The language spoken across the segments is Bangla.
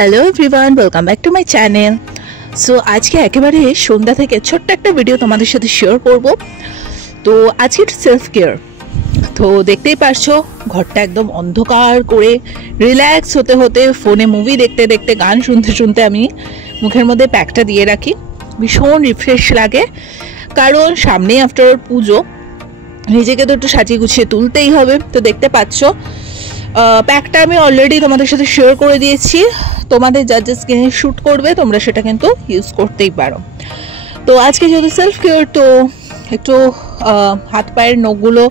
Hello everyone, welcome back to my channel. So আজকে একেবারে সন্ধ্যা থেকে ছোট্ট একটা ভিডিও তোমাদের সাথে শেয়ার করব। তো আজকে সেলফ কেয়ার। তো দেখতেই পারছো ঘরটা একদম অন্ধকার করে রিল্যাক্স হতে হতে ফোনে মুভি দেখতে দেখতে গান শুনতে শুনতে আমি মুখের মধ্যে প্যাকটা দিয়ে রাখি। ভীষণ রিফ্রেশ লাগে, কারণ সামনে আফটার পুজো, নিজেকে তো একটু সাজিয়ে গুছিয়ে তুলতেই হবে। তো দেখতে পাচ্ছ প্যাকটা আমি অলরেডি তোমাদের সাথে শেয়ার করে দিয়েছি। তোমাদের যা যা স্কিনে শ্যুট করবে তোমরা সেটা কিন্তু ইউজ করতেই পারো। তো আজকে যেহেতু সেলফ কেয়ার, তো একটু হাত পায়ের নখগুলো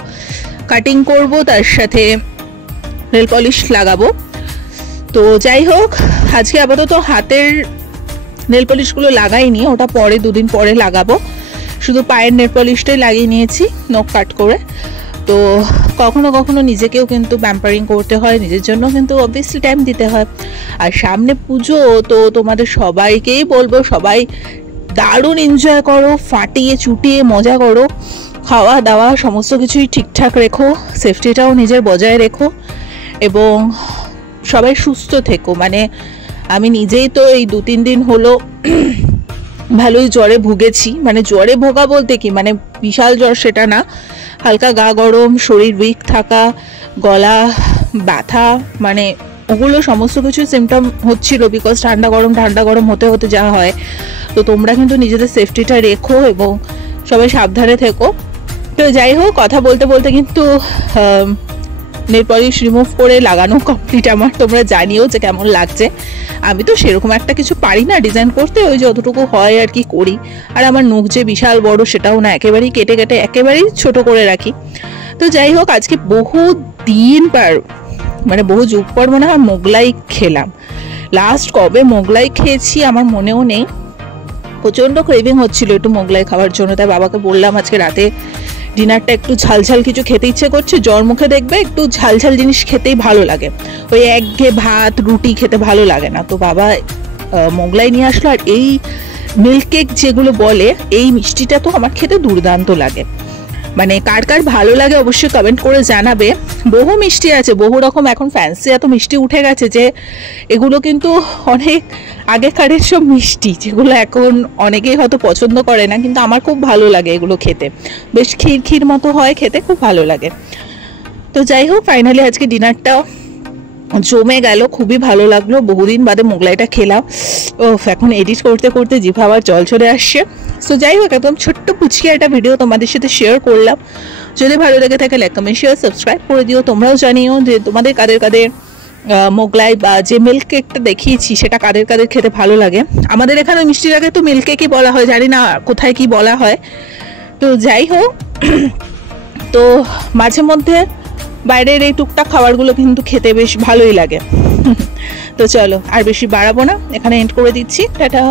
কাটিং করব, তার সাথে নেল পলিশ লাগাবো। তো যাই হোক, আজকে আপাতত হাতের নেল পলিশগুলো লাগাইনি, ওটা পরে দুদিন পরে লাগাবো। শুধু পায়ের নেল পলিশটাই লাগিয়ে নিয়েছি নখ কাট করে। তো কখনো কখনো নিজেকেও কিন্তু প্যাম্পারিং করতে হয়, নিজের জন্য কিন্তু অবভিয়াসলি টাইম দিতে হয়। আর সামনে পুজো, তো তোমাদের সবাইকেই বলবো সবাই দারুণ এনজয় করো, ফাটিয়ে চুটিয়ে মজা করো, খাওয়া দাওয়া সমস্ত কিছুই ঠিকঠাক রেখো, সেফটিটাও নিজের বজায় রেখো এবং সবাই সুস্থ থেকো। মানে আমি নিজেই তো এই 2-3 দিন হলো ভালোই জ্বরে ভুগেছি। মানে জ্বরে ভোগা বলতে কি, মানে বিশাল জ্বর সেটা না, হালকা গা গরম, শরীর উইক থাকা, গলা ব্যথা, মানে ওগুলো সমস্ত কিছু সিমটম হচ্ছিল, বিকজ ঠান্ডা গরম হতে হতে যা হয়। তো তোমরা কিন্তু নিজেদের সেফটিটা রেখো এবং সবাই সাবধানে থেকো। তো যাই হোক, কথা বলতে বলতে কিন্তু নেল পলিশ রিমুভ করে লাগানো কমপ্লিট আমার। তোমরা জানিও যে কেমন লাগছে। আমি তো সেরকম একটা কিছু পারি না ডিজাইন করতে, ওই যতটুকু হয় আর কি করি। আর আমার নখ যে বিশাল বড় সেটাও না, একেবারেই কেটে কেটে একেবারেই ছোট করে রাখি। তো যাই হোক, আজকে বহু দিন পর, মানে বহু যুগ পর মনে হয় মোগলাই খেলাম। লাস্ট কবে মোগলাই খেয়েছি আমার মনেও নেই। প্রচণ্ড ক্রেভিং হচ্ছিল একটু মোগলাই খাওয়ার জন্য, তাই বাবাকে বললাম আজকে রাতে ডিনারটা একটু ঝালঝাল কিছু খেতে ইচ্ছে করছে। জ্বর মুখে দেখবে একটু ঝালঝাল জিনিস খেতেই ভালো লাগে, ওই একঘেয়ে ভাত রুটি খেতে ভালো লাগে না। তো বাবা মোগলাই নিয়ে আসলো, আর এই মিল্ক কেক যেগুলো বলে, এই মিষ্টিটা তো আমার খেতে দুর্দান্ত লাগে। মানে কার কার ভালো লাগে অবশ্যই কমেন্ট করে জানাবে। বহু মিষ্টি আছে, বহু রকম, এখন ফ্যান্সি এত মিষ্টি উঠে গেছে যে এগুলো কিন্তু অনেক আগেকারের সব মিষ্টি, যেগুলো এখন অনেকেই হয়তো পছন্দ করে না, কিন্তু আমার খুব ভালো লাগে এগুলো খেতে। বেশ ক্ষীর ক্ষীর মতো হয় খেতে, খুব ভালো লাগে। তো যাই হোক, ফাইনালি আজকে ডিনারটা জমে গেল, খুবই ভালো লাগলো। বহুদিন বাদে মোগলাইটা খেলাম। ও এখন এডিট করতে করতে জিভে আবার জল চলে আসছে। সো যাই হোক, একদম ছোট্ট পুচকি একটা ভিডিও তোমাদের সাথে শেয়ার করলাম। যদি ভালো লেগে থাকে লাইক কমেন্ট শেয়ার সাবস্ক্রাইব করে দিও। তোমরাও জানিও যে তোমাদের কাদের কাদের মোগলাই বা যে মিল্ক কেকটা দেখিয়েছি সেটা কাদের কাদের খেতে ভালো লাগে। আমাদের এখানে মিষ্টিটাকে তো মিল্ক কেকই বলা হয়, জানি না কোথায় কি বলা হয়। তো যাই হোক, তো মাঝে মধ্যে বাইরের এই টুকটাক খাবারগুলো কিন্তু খেতে বেশ ভালোই লাগে। তো চলো আর বেশি বাড়াবো না, এখানে এন্ড করে দিচ্ছি। টাটা।